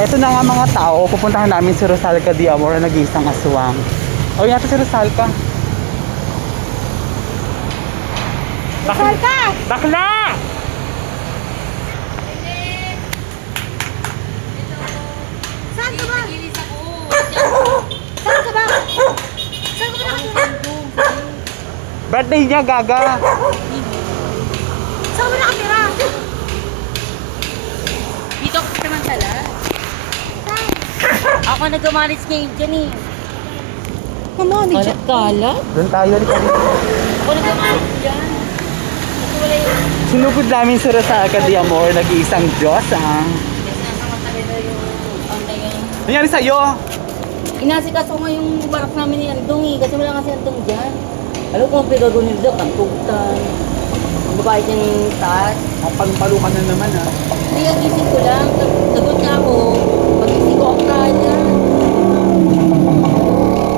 Eto na nga mga tao, pupuntahan namin si Rosalca de Amor na nag-iisang aswang. O yun natin si Rosalca. Rosalca! Bakla! Saan ka ba? Saan ka ba? Saan ka ba nakatira? Birthday niya, gaga. Saan ka ba nakatira? Dito ako naman tala. Saan? Ako nag-maris ngayon dyan eh. Mamani dyan. Kalat? Doon tayo ulit. Ako nag-maris dyan. Ito wala yung... Sinugod namin si Rosalca de Amor, nag-iisang Diyos, ah. Kasi nasa matagal na yung... Ang tayo. Nangyari sa'yo? Inasikaso nga yung barak namin ni Andong eh. Kasi wala kasi Andong dyan. Alam ko kung pinagawin nila, kantutan. Ang babae niyang taas. Ang palumpalukan na naman, ah. Hindi, ang gising ko lang. Sagot niya ako. Pag-ising ko ang kaya.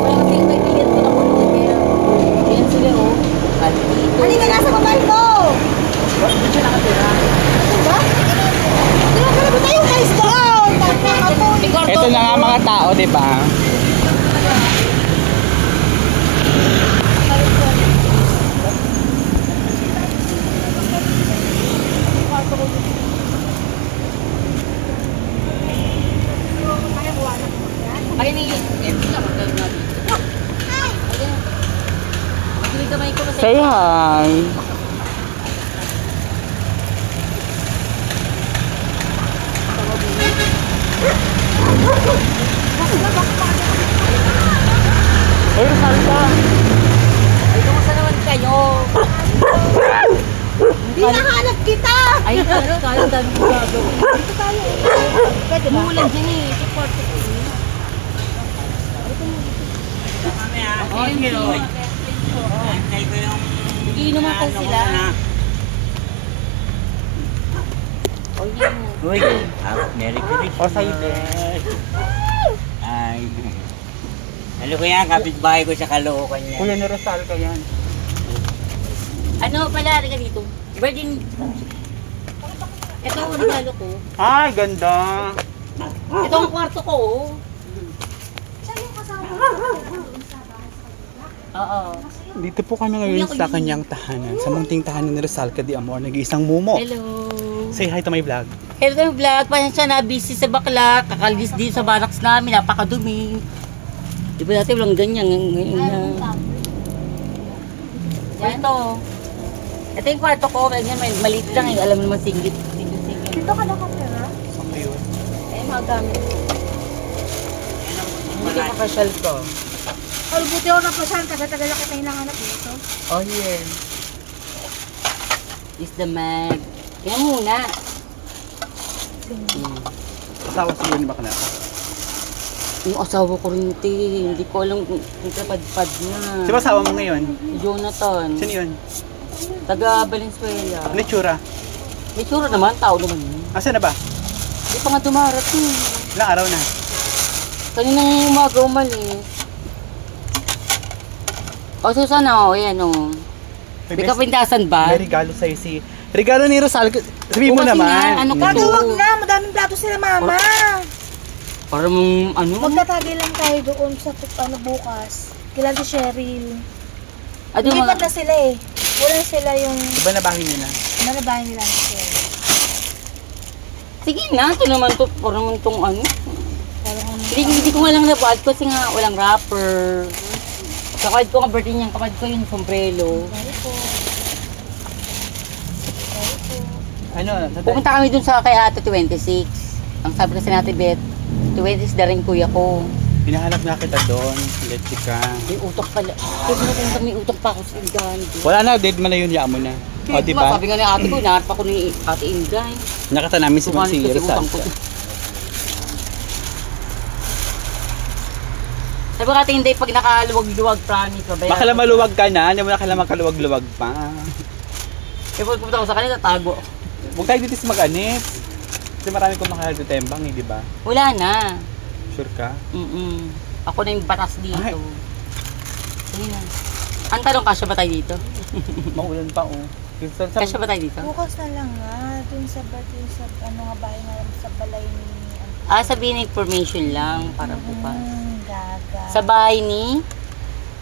Wala kasi yung kaibigan ko na kulit kaya. Yan sila oh. At dito. Halika na sa babae ko! Hindi siya nakatira. Diba? Diba ba tayo guys doon? Ito na nga mga tao, di ba? Ay, ito lang. Ang gano'n natin. Ayan. Magkili kamay ko kasi. Say hi. Oy, Rosalca. Ay, kumusta naman kayo? Hindi nahanap kita! Ay, kaya dami ko gagawin. Dito tayo. Pwede mo lang dyan eh. Support ko eh. Oh, hindi. Iinuman ko sila. Oh, yun. Uy, Merry Christmas. O, sa'yo din. Ay. Ano ko yan, kapitbahay ko sa Caloocan niya. Kuya ni Rosalca yan. Ano pala, ka dito? Virgin. Ito ang regalo ko. Ay, ganda. Ito ang kwarto ko. Oh. Saan yung kasama? Oo. Dito po kami ngayon sa kanyang tahanan. Sa munting tahanan ni Rosalca de Amor, nag-iisang mumo. Hello. Say hi to my vlog. Hello vlog. Pasensya na, busy sa bakla. Kakalis din sa barracks namin. Napakadumi. Di ba dati walang ganyan. Ngayon na. Ito. Ito yung kwarto ko. Ganyan, maliit lang eh. Alam mo naman singit. Dito ka nakatira? Saan ba yun? Eh, mga gamit ko. Hindi ko makasyal ko. Ay, buti ako napasahan kasi tagal na kita hinahanap dito. Oh, yeah. Is the mag. Yan muna. Asawa siguro ni Bakla. Yung asawa ko rin, te. Hindi ko alam kung padpad na. Sino ba asawa mo ngayon? Si Jonathan. Sino yun? Taga Valenzuela. Ano yung tsura? May tsura naman, tao naman yun. Asan na ba? Hindi pa nga dumarating. Ilang araw na? Kaninang umaga umalis. O, Susana, o, yan o. May kapintasan ba? May regalo sa'yo si... Regalo ni Rosalca. Sabihin mo Kasi naman. nga, ano ko Kado, to? wag na. Madaming plato sila, mama. Para mong ano? Magtatagay lang tayo doon sa bukas. Kailan si Cheryl. Ano Lipat mga... na sila eh. Wala sila yung Iba na bahay nila. nanabahay nila si Cheryl. Sige na, ito naman to. Para naman tong ano. Parang Hindi ko nga lang nabad kasi nga walang wrapper. Kapad ko nga birthday niyang kapad ko yung sombrero. Sorry po. Sorry po. Ano? Pupunta kami dun sa kay Ate 26. Ang sabi kasi natin, Bet, 26 na rin kuya ko. Hinahanap nga kita doon. Let's ka. May utok pala. Kasi na may utok pa ako sa Inday. Wala na, dead man na yun, yamo na. O, diba? Sabi nga ni ate ko, hinahanap ako ni Ate Inday. Nakita namin si Tumanis kasi utang ko. Rosalca. Sabi nga Ate Inday, pag nakaluwag-luwag, promise, babayaran. Baka lang maluwag ka na, hindi mo na kailangan makaluwag-luwag pa. Eh, pag pumunta ko sa kanila, tago. Huwag tayo dito mag-anis. Kasi marami kong makakagutembang eh, di ba? Wala na. Sure ka? Ako na yung batas dito. Ay. Sige na. Ang tanong, kasya ba tayo dito? Maulan pa oh. Kasya ba tayo dito? Bukas na lang nga. Dun sa ano nga bahay nga sa balay ni Sabihin information lang para bukas. Gaga. Sa bahay ni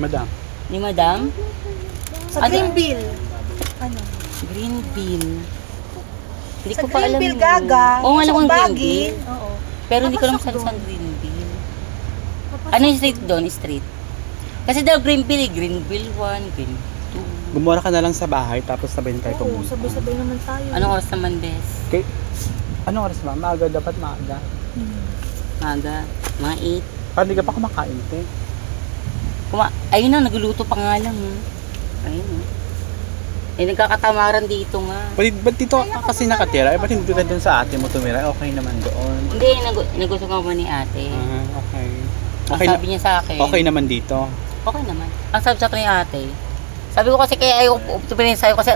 Madam. Madam? Sa Greenville. Ano? Greenville. Hindi Sa ko pa alam Greenville, yun. Gaga. Oo, alam ko Sa ang Bagin. Greenville. Oo. Pero hindi ko alam Papasok saan doon. Greenville. Ano yung street doon? Street? Kasi daw Greenville, Greenville 1, Greenville 2. Gumura ka na lang sa bahay tapos sabay tayo Oo, pumunta. sabay-sabay naman tayo. Anong oras naman, Bes? Okay. Anong oras ba? Maaga, dapat maaga. Maga, mga 8. Parang di ka pa kumakain, te. Ayun na, nagluluto pa nga lang. Ayun. Nagkakatamaran dito nga. Ba't dito ka kasi nakatira? Ba't hindi ka dun sa ate mo tumira? Okay naman doon. Hindi, nagustuhan ko ni ate. Okay. Ang Okay, sabi niya sa akin. okay naman dito. Okay naman. Ang sabi sa akin ni ate, sabi ko kasi kaya ayaw tupirin sa'yo kasi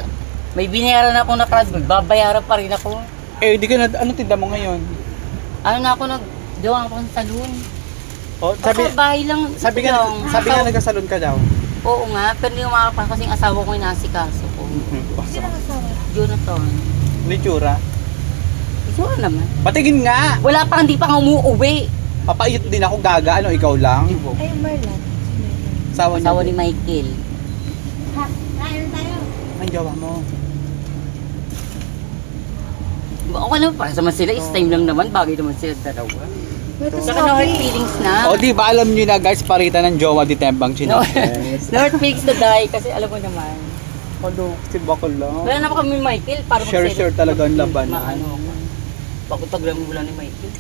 may binayaran na akong nakarad, babayaran pa rin ako. Eh, di ka na, ano tinda mo ngayon? Ano na ako nagdawa ako sa salon. Oh, Sabi, sabi, bahay lang. sabi ito lang. nga nagkasalon ka daw. Oo nga, pero hindi ko makapasok kasi yung asawa ko yung nasikaso ko. Sino kasama? Jonathan. Litsura. Isura naman. Patigin nga! Wala pa, hindi pa nga umuuwi. Papayot din ako, Gaga. Ano, ikaw lang? Ay, Marlan. Sawa niya. Asawa ni Michael. Ang jawa mo. Okay naman, para sa sila, is time lang naman, bagay naman sila dalawa. Ito Saka no hard feelings na. O, di ba alam nyo na guys, paritan ng jowa di tembang No, chinoses. no hard feelings na die, kasi alam mo naman. Ano, si Bako lang. Wala na pa kami Michael, para Share talaga ang laban. Maano ako. Bakit paglam mo lang ni Michael?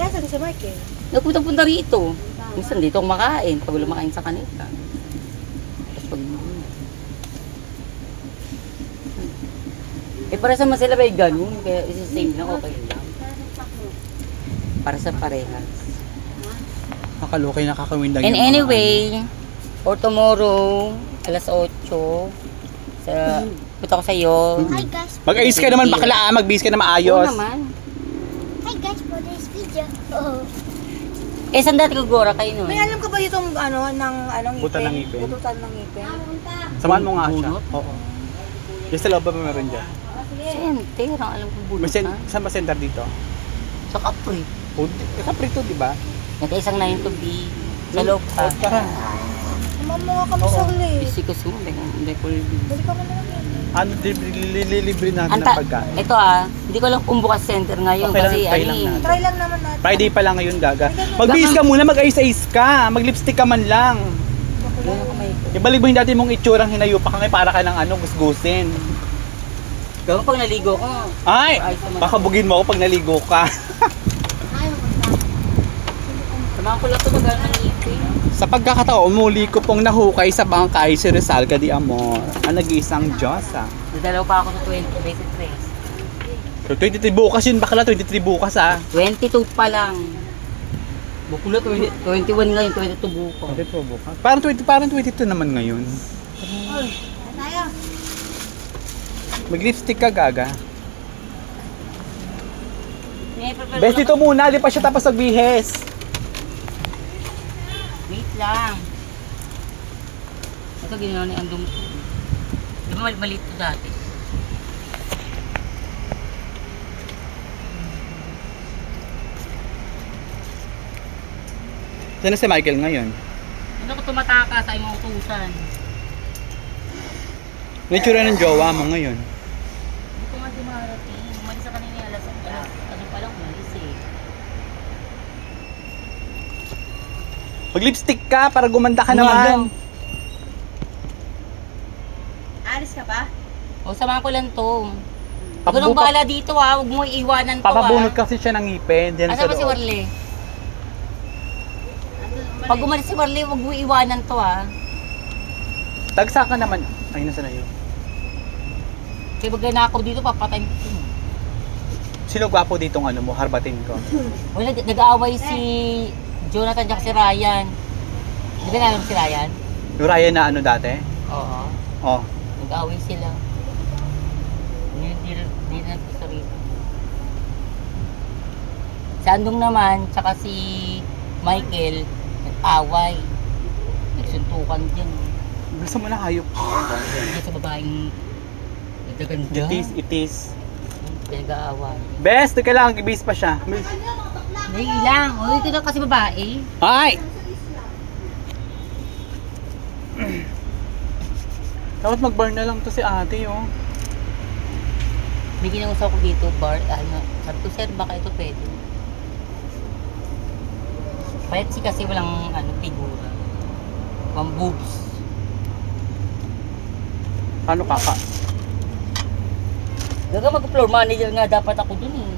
Eh, saan si Michael? Nagpunta-punta rito. Minsan dito ako makain, pag wala makain sa kanila. Tapos pag... para sa sila may ganun, kaya isa-same lang, okay lang. Para sa parehas. Nakalukay nakakawindang And yung mga anyway, for tomorrow, alas 8, sa punta ko sa iyo. Hi guys. Mag-ayos ka naman bakla, mag-bis ka na Oo maayos. naman. Hi guys for this video. Oh. Saan dati gugura kayo nun? May alam ka ba itong ano ng anong ngipin? Butan ng ngipin. Bututan ng ngipin. Samahan mo nga siya. Bunot? Oo. Yung sa loob ba meron dyan? Center, ang alam ko bunot na. Saan ba center dito? Sa Capri. Kaprito, di ba? Nagkaisang 9 to B. Sa loob pa. Tara. Sumama nga kami sa huli. Busy kasi mo, hindi ko Balik ako na lang. Ano, libre natin ng pagkain. Ito hindi ko lang kung bukas center ngayon Okay lang, kasi try lang natin. Try lang naman natin. Friday pa lang ngayon, Gaga. Mag-bis ka muna, mag-ayos-ayos ka. Mag-lipstick ka man lang. Yun ako may... Ibalik mo yung dati mong itsurang hinayupa ka ngayon para ka ng gusgusin. Gawin pag naligo ko. Ay! Baka bugin mo ako pag naligo ka. Samahan ko lang ito magano ng ngipin. Sa pagkakataon, muli ko pong nahukay sa bangkay si Rizal Di Amor, ang nag-iisang Diyosa. Dadalaw pa ako sa 2023. So 23 bukas yun, bakla 23 bukas 22 pa lang. Bukula 21 ngayon, 22 buko. 22 bukas. Parang 22 naman ngayon. Mag-lipstick ka, Gaga. Best dito muna, di pa siya tapos nagbihes. Wait lang. Ito ginawa ni Andong ko. Di ba maliit ito dati? Saan na si Michael ngayon? Ano ko tumataka sa imong utusan? Nature ng jowa mo ngayon. Hindi ko nga dumarating. Umalis sa kanina alas ano pa lang umalis eh. Mag-lipstick ka para gumanda ka naman. Alis ka ba? O samahan ko lang to. Huwag nang bahala dito huwag mo iiwanan to Papabunot kasi siya ng ngipin. Diyan sa Asa ba si loob. Warle? Pag umalis si Warle, huwag mo iiwanan to Tagsa ka naman. Ay, nasa na yun. Kaya pag nanakaw dito, papatay mo. Sino gwapo ditong mo, harbatin ko? Wala, nag-aaway si Jonathan at si Ryan. Di ba nalang si Ryan? Yung Ryan na dati? Oo. Oh. Nag-aaway sila. Hindi na gusto rito. Si Andong naman, tsaka si Michael, nag-away. Nagsuntukan din. Gusto mo na hayop. Hindi sa babaeng nagaganda. Itis, itis. Pinag-aaway. Best, di kailangan gibis pa siya. Dali lang. Uy, ito na kasi babae. Ay! Dapat mag-bar na lang to si ate, oh. May kinausap ko dito, bar. Ano, sabi ko, sir, baka ito pwede. Pahit si kasi walang ano, figura. Walang boobs. Paano kaka? Gaga mag-floor manager nga dapat ako dun eh.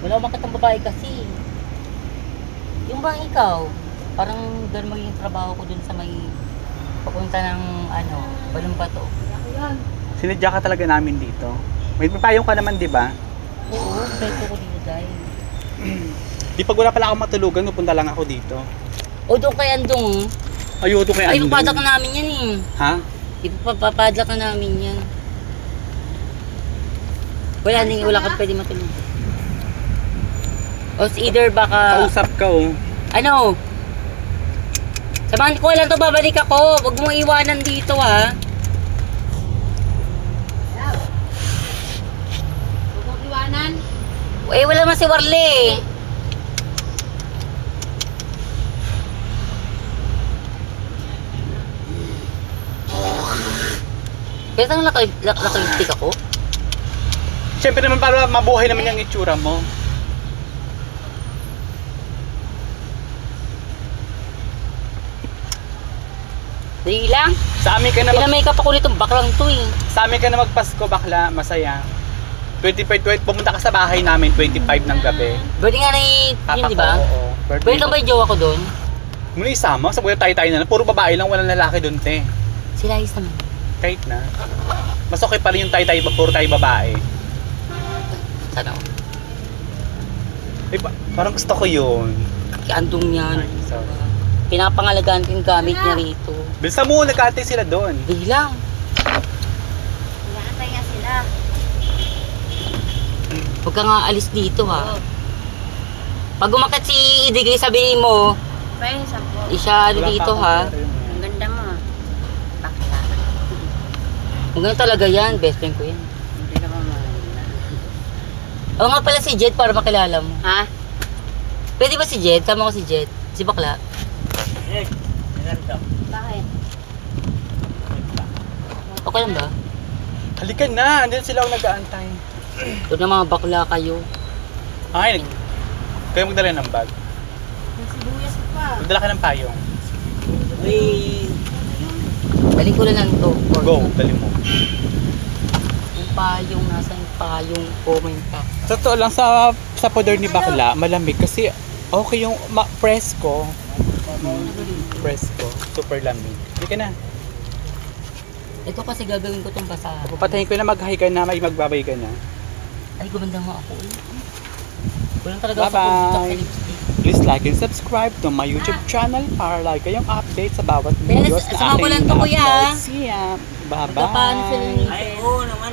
Wala akong makitang babae kasi. Yung bang ikaw, parang doon magiging trabaho ko dun sa may papunta ng ano, Balong Bato. Sinadya ka talaga namin dito. May payong ka naman, di ba? Oo, pwede ko dito dahil. Di pag wala pala akong matulugan, pupunta lang ako dito. O doon kay Andong. Ayoko kay Ay, Andong. papadlak na namin yan eh. Ha? Ipapadlak na namin yan. Wala kang pwede matulog. O either baka... Kausap ka, oh. Ano? Samahan ko lang to, babalik ako. Huwag mong iwanan dito ha. Huwag mong iwanan? Eh, wala man si Warle. Kaya saan nakaliptik ako? Siyempre naman para mabuhay naman yung itsura mo. Dali lang. Sa amin ka na Pina-makeup ako nitong baklang to eh. sa amin ka na magpasko bakla, masaya. 25, pumunta ka sa bahay namin 25 ng gabi. Birthday nga na yun, di ba? Oo. Birthday ka ba yung jowa ko doon? Muna isama, sa buhay tayo na lang. Puro babae lang, walang lalaki doon, te. Sila ayos naman. Kahit na. Mas okay pa rin yung tayo, puro tayo babae. Sana. Eh, parang gusto ko yun. Andong yan. Ay, sorry. Pinapangalagaan ko yung gamit niya rito. Bilsa mo, nag-ate sila doon. Dali lang. Nakatay nga sila. Huwag ka nga alis dito ha. Pag umakat si Idigay, sabihin mo, Pwede sa po. siya ano dito ha. Ang ganda mo. Bakla. Kung ganun talaga yan, best friend ko yan. Hindi naman mahal. Oo nga pala si Jed para makilala mo. Ha? Pwede ba si Jed? Sama ko si Jed. Si Bakla. Eh, ganito. Bakit? Okay lang ba? Halika na, andyan sila nag-aantay. Doon na mga bakla kayo. Ay, kayo magdala ng bag. May sibuyas pa. Magdala ka ng payong. Uy, Dali ko lang to. Go, dali mo. Yung payong, nasa yung payong ko, may pa. Sa totoo lang, sa poder ni Bakla, malamig kasi okay yung presko. Presko, super lamig. Hindi ka na. Ito kasi gagawin ko itong basahan. Papatayin ko na mag-hi ka na, may magbabay ka na. Ay, gumanda nga ako eh. Walang talaga ako Bye-bye. kung sa lipstick. Please like and subscribe to my YouTube channel para lagi kayong update sa bawat Kaya videos sama ko lang to, kuya. See ya. Bye-bye. Magkapaano sila ni ay, oo naman.